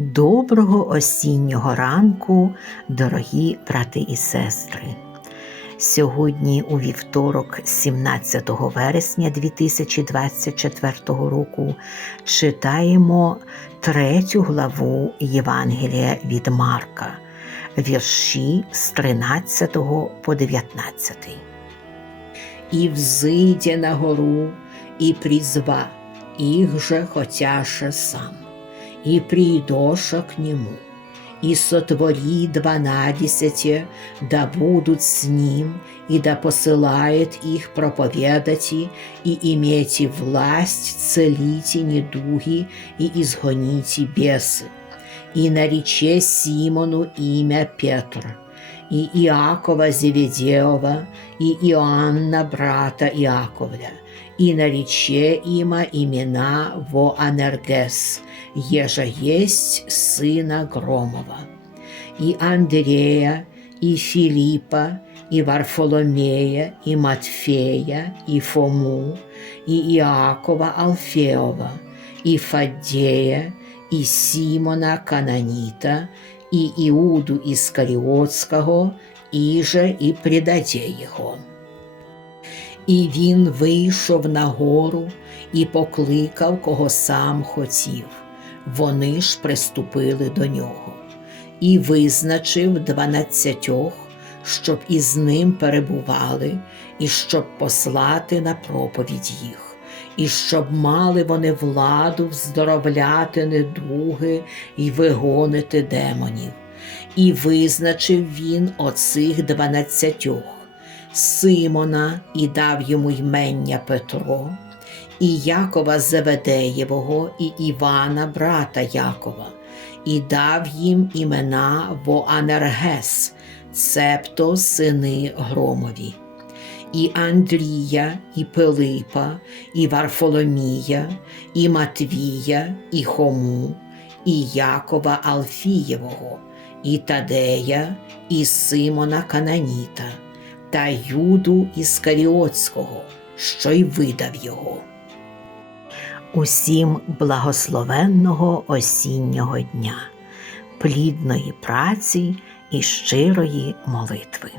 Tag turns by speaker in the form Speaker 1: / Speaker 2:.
Speaker 1: Доброго осіннього ранку, дорогі брати і сестри. Сьогодні, у вівторок, 17 вересня 2024 року, читаємо третю главу Євангелія від Марка, вірші з 13 по 19.
Speaker 2: и взыйдя на гору, и призва их же хотяше сам, и придоша к нему, и сотвори дванадесяти, да будут с ним, и да посылает их проповедати, и имейте власть целите недуги, и изгоните бесы, и нарече Симону имя Петр, и Иакова Зеведеова, и Иоанна, брата Иаковля, и нарече има имена во Анергес, еже есть сына Громова, и Андрея, и Филиппа, и Варфоломея, и Матфея, и Фому, и Иакова Алфеова, и Фаддея, и Симона Кананита, і Іуду Іскаріотського, іже і предаде його. І він вийшов на гору і покликав, кого сам хотів. Вони ж приступили до нього, і визначив дванадцятьох, щоб із ним перебували, і щоб послати на проповідь їх і щоб мали вони владу вздоровляти недуги і вигонити демонів. І визначив він оцих дванадцятьох Симона і дав йому ймення Петро, і Якова Зеведеєвого, і Івана, брата Якова, і дав їм імена Воанергес, цебто сини Громові і Андрія, і Пилипа, і Варфоломія, і Матвія, і Хому, і Якова Алфієвого, і Тадея, і Симона Кананіта, та Юду Іскаріотського, що й видав його.
Speaker 1: Усім благословенного осіннього дня, плідної праці і щирої молитви.